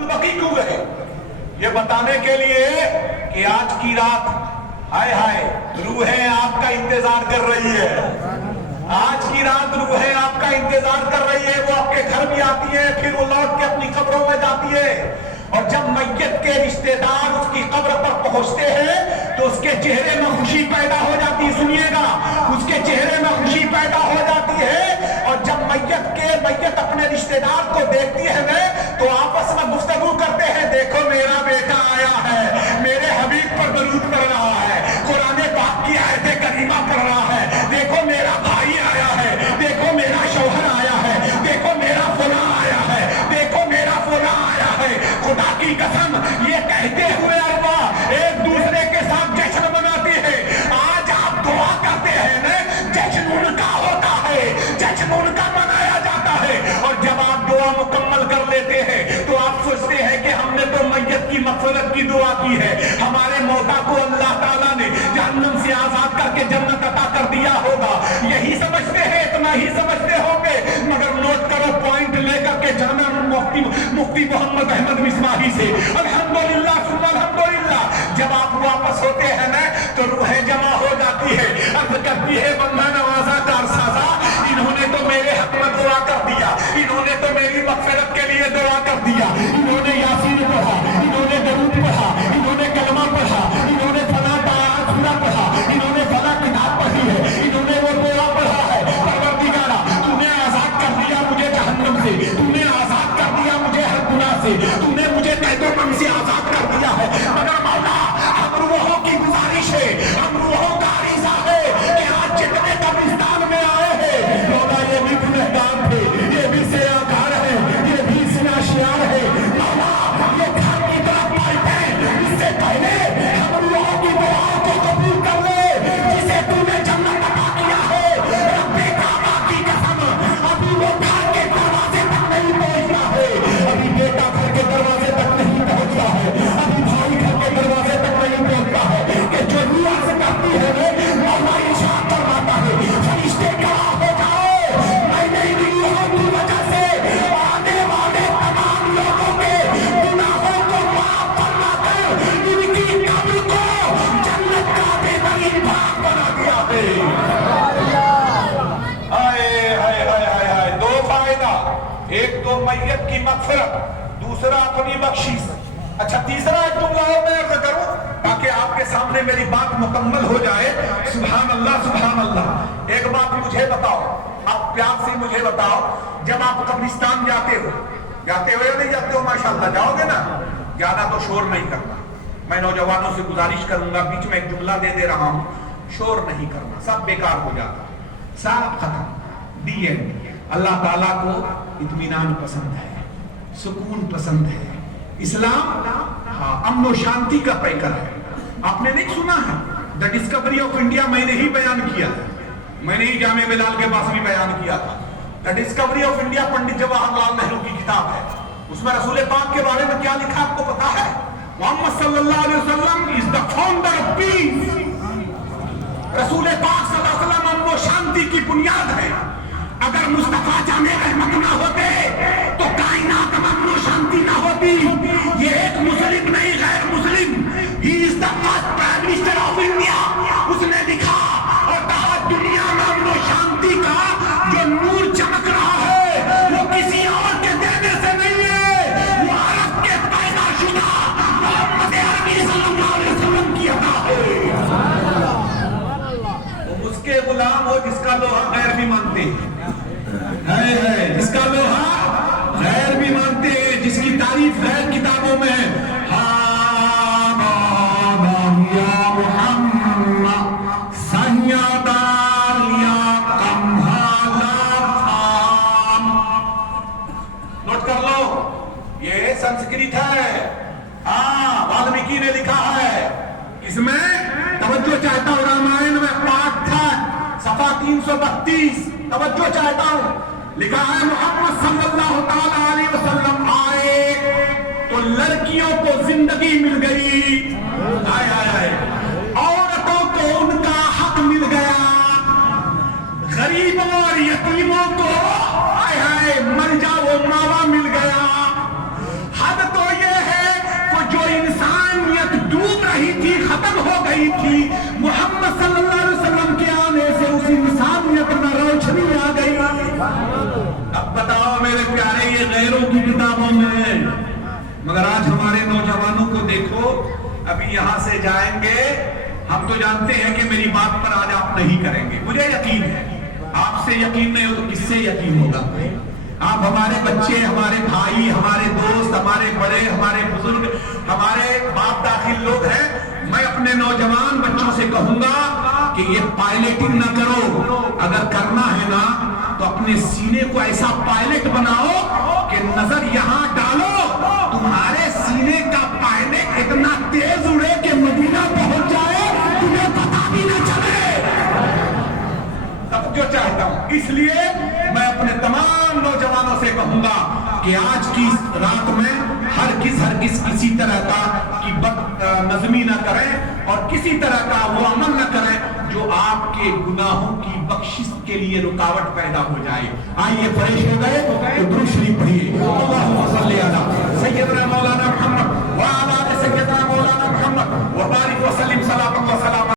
बकी क्यों गए? ये बताने के लिए कि आज की रात हाय हाय रूहें आपका इंतजार कर रही है। आज की रात रूहें आपका इंतजार कर रही है। वो आपके घर भी आती है, फिर वो लौट के अपनी कब्रों में जाती है। और जब मैयत के रिश्तेदार उसकी कब्र पर पहुंचते हैं तो उसके चेहरे में खुशी पैदा हो जाती है। सुनिएगा, उसके चेहरे में खुशी पैदा हो जाती है। और जब मैयत अपने रिश्तेदार को देखती है ना, तो आपस में गुफ्तगू करते हैं, देखो मेरा बेटा आया है, मेरे हबीब पर दरूद पढ़ रहा है, कुरान पाक की आयत करीमा पढ़ रहा है, देखो मेरा भाई आया है, देखो मेरा शौहर आया है, देखो मेरा फला आया है, देखो मेरा फला आया है। खुदा की कसम, ये कहते हुए अल्लाह एक दूसरे के साथ जश्न मनाती है। आज आप दुआ करते हैं ना, जश्न उनका होता है, जश्न उनका मनाया जाता है। और जब आप दुआ मुकम्मल कर लेते हैं तो आप सोचते हैं कि हमने तो मैयत की मग़फ़िरत की दुआ की है, हमारे मौता को अल्लाह ताला ने जहन्नम से आजाद करके जन्नत अता कर दिया होगा। यही समझते हैं, इतना ही समझते होंगे। मगर नोट करो, पॉइंट लेकर के जाना मुफ्ती मोहम्मद अहमद मिसबाही से। अल्हम्दुलिल्लाह सुम्मा अल्हम्दुलिल्लाह। जब आप वापस होते हैं ना तो रूहें जमा हो जाती है, अर्ज़ करती है बंदा नवाजा कारसाजा, इन्होंने तो मेरे हक में दुआ कर दिया, इन्होंने तो मेरी मग़फ़िरत के लिए दुआ कर दिया, इन्होंने यासीन पढ़ा, इन्होंने दरूद पढ़ा, इन्होंने कलमा पढ़ा, इन्होंने फला सूरा पढ़ा, इन्होंने फला किताब पढ़ी है, इन्होंने वो दुआ पढ़ा है। परवरदिगारा, तूने आजाद कर दिया मुझे जहन्नम से, तूने आजाद कर दिया मुझे हर गुनाह से, तूने मुझे कैदो-गम से आजाद कर दिया है। मगर मौला, हम रूहों की गुजारिश है, हम रूहों का अरीज़ा है कि आज जितने कब्रिस्तान में आए हैं, मौला ये भी गुनहगार थे, ये भी सियाकार है, ये भी सिनाशियार है। मौला, ये घर की तरफ पलटे, इससे पहले हम रूहों की दुआओं को कबूल कर ले, जिसे तूने जन्नत अता किया है। रब्बे काबा की कसम, अभी वो घर के दरवाजे तक नहीं पहुंचा है, अभी बेटा घर के दरवाजे तक नहीं पहुंचा है, अभी भाई घर के दरवाजे तक नहीं पहुंचा है कि जो दुआ से करती है वे मौला इरशाद फरमाता है, फरिश्ते गवाह हो जाओ, मैंने इन रूहों की वजह से आने वाले तमाम लोगों के गुनाहों को माफ फरमाकर इनकी कब्र को जन्नत का बेहतरीन बाग बना दिया है। हाय हाय हाय हाय हाय, दो फायदा, एक तो मैयत की मग़फ़िरत, दूसरा अपनी बख्शिश। अच्छा, तीसरा एक जुमला और मैं अर्ज़ करूं ताकि आपके सामने मेरी बात मुकम्मल हो जाए। सुभान अल्लाह सुभान अल्लाह। एक बात मुझे बताओ, आप प्यार से मुझे बताओ, जब आप कब्रिस्तान जाते हो या नहीं जाते हो? माशाअल्लाह जाओगे ना, ज्यादा तो शोर नहीं करना। मैं नौजवानों से गुजारिश करूंगा, बीच में एक जुमला दे रहा हूं, शोर नहीं करना, सब बेकार हो जाता, सब खत्म, दी एंड। अल्लाह ताला को इत्मीनान पसंद है, सुकून पसंद है। इस्लाम हाँ अमन और शांति का पैकर है। आपने नहीं सुना है द डिस्कवरी ऑफ इंडिया? मैंने ही बयान किया है, मैंने ही जामे बिलाल के पास भी बयान किया था। The discovery of India Pandit Jawaharlal Nehru की किताब है। उसमें रसूल पाक के बारे में क्या लिखा आपको पता है? मोहम्मद सल्लल्लाहु अलैहि वसल्लम is the founder of peace. रसूल पाक सल्लल्लाहु अलैहि वसल्लम अमन और शांति की बुनियाद है। अगर मुस्तफा जामे रहमत ना होते तो कायनात में अमन और शांति ना होती। ये एक मुस्लिम नहीं, गैर मुस्लिम, he is the first prime minister of India. उसने लिखा और कहा दुनिया में अमन और शांति का जो नूर चमक रहा है वो किसी और के देने से नहीं है, वो अरब के पैदा शुदा मोहम्मद अरबी सल्लल्लाहु अलैहि वसल्लम की अता है। वो उसके गुलाम हो जिसका लोहा गैर भी मानते है, जिसका लोहा गैर भी मानते हैं, जिसकी तारीफ गैर किताबों में है। नोट कर लो, ये संस्कृत है। हाँ, वाल्मीकि ने लिखा है। इसमें तवज्जो चाहता हूँ, रामायण में पाठ था सफा 332, तवज्जो चाहता हूँ। लिखा है मोहम्मद सल्लल्लाहु ताला अलैहि वसल्लम आए तो लड़कियों को जिंदगी मिल गई, हाय हाय हाय, औरतों को उनका हक मिल गया, गरीबों और यतीमों को हाय हाय मर जाओ मावा मिल गया। हद तो ڈوب رہی تھی، ختم ہو گئی تھی، محمد صلی اللہ علیہ وسلم کے آنے سے اس انسانیت میں روشنی آ گئی۔ اب بتاؤ میرے پیارے، یہ غیروں کی کتابوں میں ہے، مگر آج ہمارے نوجوانوں کو دیکھو، ابھی یہاں سے جائیں گے، ہم تو جانتے ہیں کہ میری بات پر آج آپ نہیں کریں گے، مجھے یقین ہے، آپ سے یقین نہیں ہو تو کس سے یقین ہوگا؟ آپ ہمارے بچے، ہمارے بھائی، ہمارے دوست، ہمارے بڑے، ہمارے بزرگ، ہمارے باپ داخل لوگ ہیں، میں اپنے نوجوان بچوں سے کہوں گا کہ یہ پائلٹنگ نہ کرو، اگر کرنا ہے نا تو اپنے سینے کو ایسا پائلٹ بناؤ کہ نظر یہاں ڈالو، تمہارے سینے کا پائلٹ اتنا تیز اڑے کہ مدینہ پہنچ جائے، تمہیں پتا بھی نہ چلے۔ تب جو چاہتا ہوں، اس لیے میں اپنے تمام نوجوانوں سے کہوں گا کہ آج کی رات میں ہرگز کسی طرح کی بد نظمی نہ کریں اور کسی طرح کا وہ عمل نہ کریں جو آپ کے گناہوں کی بخشش کے لیے رکاوٹ پیدا ہو جائے۔ آئیے فریش ہو گئے تو درود شریف پڑھیے، اللہم صلی علی سیدنا مولانا محمد